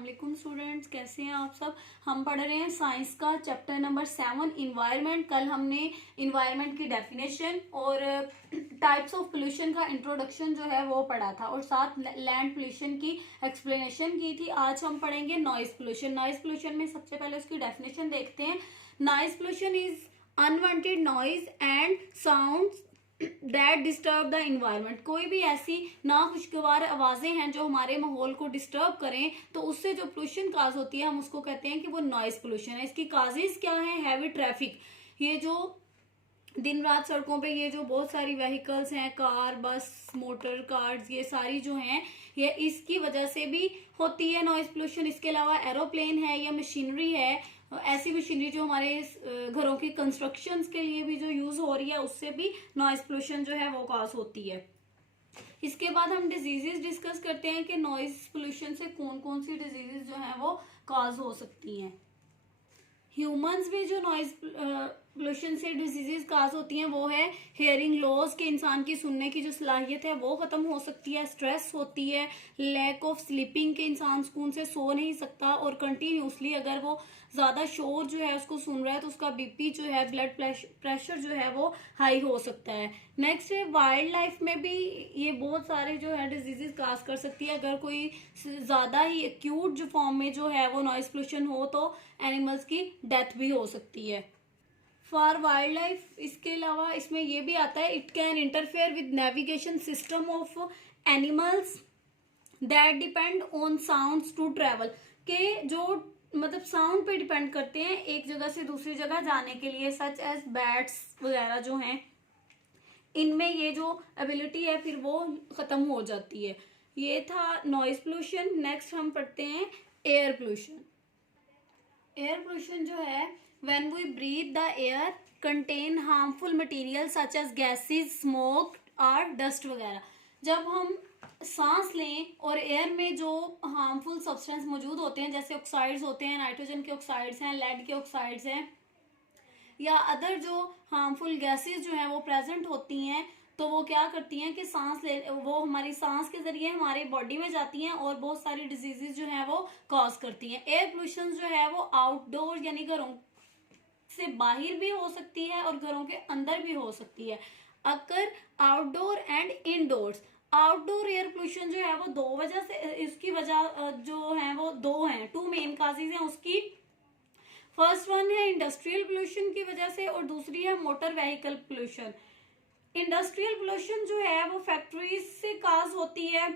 वालेकुम स्टूडेंट्स, कैसे हैं आप सब। हम पढ़ रहे हैं साइंस का चैप्टर नंबर 7 इन्वायरमेंट। कल हमने इन्वायरमेंट की डेफिनेशन और टाइप्स ऑफ पोल्यूशन का इंट्रोडक्शन जो है वो पढ़ा था और साथ लैंड पोल्यूशन की एक्सप्लेनेशन की थी। आज हम पढ़ेंगे नॉइज पोल्यूशन। नॉइज पोल्यूशन में सबसे पहले उसकी डेफिनेशन देखते हैं। Noise pollution is unwanted noise and sounds that disturb the environment. कोई भी ऐसी नाखुशगवार आवाजें हैं जो हमारे माहौल को डिस्टर्ब करें तो उससे जो पोल्यूशन काज होती है हम उसको कहते हैं कि वो नॉइज पोल्यूशन है। इसकी काजेज क्या है? हैवी ट्रैफिक, ये जो दिन रात सड़कों पे ये जो बहुत सारी व्हीकल्स हैं, कार, बस, मोटर कार्स, ये सारी जो हैं ये इसकी वजह से भी होती है नॉइज पोल्यूशन। इसके अलावा एरोप्लेन है या मशीनरी है, ऐसी मशीनरी जो हमारे घरों की कंस्ट्रक्शंस के लिए भी जो यूज हो रही है उससे भी नॉइज पोल्यूशन जो है वो कॉज होती है। इसके बाद हम डिजीजेस डिस्कस करते हैं कि नॉइज पोल्यूशन से कौन कौन सी डिजीजेस जो है वो कॉज हो सकती हैं। ह्यूमंस में जो नॉइज पोल्यूशन से डिजीजेस काज होती हैं वो है हेयरिंग लॉस, के इंसान की सुनने की जो सलाहियत है वो खत्म हो सकती है। स्ट्रेस होती है, लैक ऑफ स्लीपिंग, के इंसान सुकून से सो नहीं सकता और कंटिन्यूसली अगर वो ज्यादा शोर जो है उसको सुन रहा है तो उसका बीपी जो है, ब्लड प्रेशर जो है वो हाई हो सकता है। नेक्स्ट है वाइल्ड लाइफ में भी ये बहुत सारे जो है डिजीजेस काज कर सकती है। अगर कोई ज्यादा ही एक्यूट जो फॉर्म में जो है वो नॉइज पोल्यूशन हो तो एनिमल्स की डेथ भी हो सकती है। फॉर वाइल्ड लाइफ इसके अलावा इसमें ये भी आता है, it can interfere with navigation system of animals that depend on sounds to travel, के जो मतलब साउंड पे डिपेंड करते हैं एक जगह से दूसरी जगह जाने के लिए, सच एज बैट्स वगैरह जो हैं, इनमें ये जो एबिलिटी है फिर वो खत्म हो जाती है। ये था नॉइज पोल्यूशन। नेक्स्ट हम पढ़ते हैं एयर पोल्यूशन। एयर पोल्यूशन जो है when we breathe the air contain harmful material such as gases, smoke और डस्ट वगैरह। जब हम सांस लें और एयर में जो हार्मफुल सब्सटेंस मौजूद होते हैं जैसे ऑक्साइड्स होते हैं, नाइट्रोजन के ऑक्साइड्स हैं, लेड के ऑक्साइड्स हैं या अदर जो हार्मफुल गैसेज जो हैं वो प्रेजेंट होती हैं, तो वो क्या करती हैं कि वो हमारी सांस के जरिए हमारी बॉडी में जाती हैं और बहुत सारी डिजीजेस जो हैं वो कॉज करती हैं। एयर पोल्यूशन जो है वो आउटडोर यानी घरों से बाहर भी हो सकती है और घरों के अंदर भी हो सकती है। अगर outdoor and indoors, outdoor air pollution जो है वो दो वजह से, इसकी वजह जो है वो दो हैं, टू मेन काजेज हैं उसकी। फर्स्ट वन है इंडस्ट्रियल पोल्यूशन की वजह से और दूसरी है motor vehicle pollution. Industrial pollution जो है वो फैक्ट्रीज से काज होती है,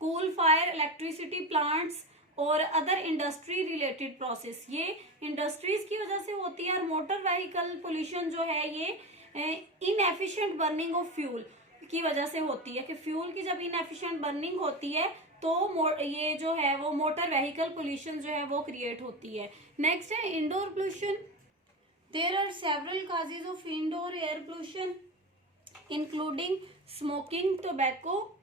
कोल फायर, इलेक्ट्रिसिटी प्लांट्स और अदर इंडस्ट्री रिलेटेड प्रोसेस, ये इंडस्ट्रीज की वजह से होती है। और मोटर व्हीकल पोल्यूशन जो है ये इनएफिशिएंट बर्निंग ऑफ फ्यूल की वजह से होती है, कि फ्यूल की जब इनएफिशिएंट बर्निंग होती है तो ये जो है वो मोटर व्हीकल पोल्यूशन जो है वो क्रिएट होती है। नेक्स्ट है indoor pollution. There are several causes of indoor air pollution including smoking, tobacco,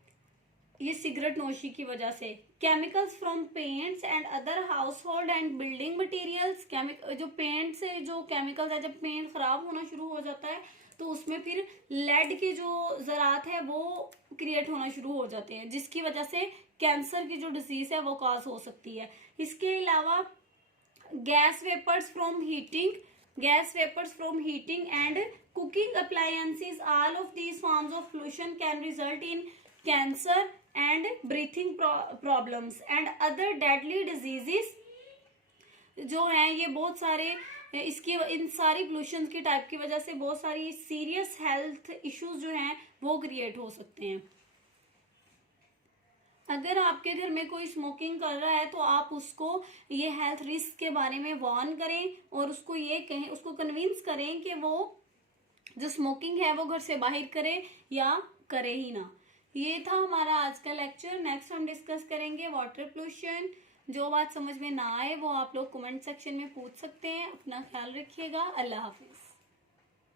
ये सिगरेट नोशी की वजह से, chemicals from paints and other household and building materials. जो पेंट से जो केमिकल्स है, जब पेंट खराब होना शुरू हो जाता है तो उसमें फिर लेड की जो ज़रात है वो क्रिएट होना शुरू हो जाते हैं जिसकी वजह से कैंसर की जो डिजीज है वो कॉज हो सकती है। इसके अलावा gas vapours from heating and cooking appliances, all of these forms of pollution can result in cancer and breathing problems and other deadly diseases जो हैं ये बहुत सारे इन सारी पोल्यूशन की टाइप की वजह से बहुत सारी सीरियस हेल्थ इश्यूज जो हैं वो क्रिएट हो सकते हैं। अगर आपके घर में कोई स्मोकिंग कर रहा है तो आप उसको ये हेल्थ रिस्क के बारे में वार्न करें और उसको ये कहें, उसको कन्विंस करें कि वो जो स्मोकिंग है वो घर से बाहर करे या करे ही ना। ये था हमारा आज का लेक्चर। नेक्स्ट हम डिस्कस करेंगे वाटर पोल्यूशन। जो बात समझ में ना आए वो आप लोग कमेंट सेक्शन में पूछ सकते हैं। अपना ख्याल रखिएगा। अल्लाह हाफिज।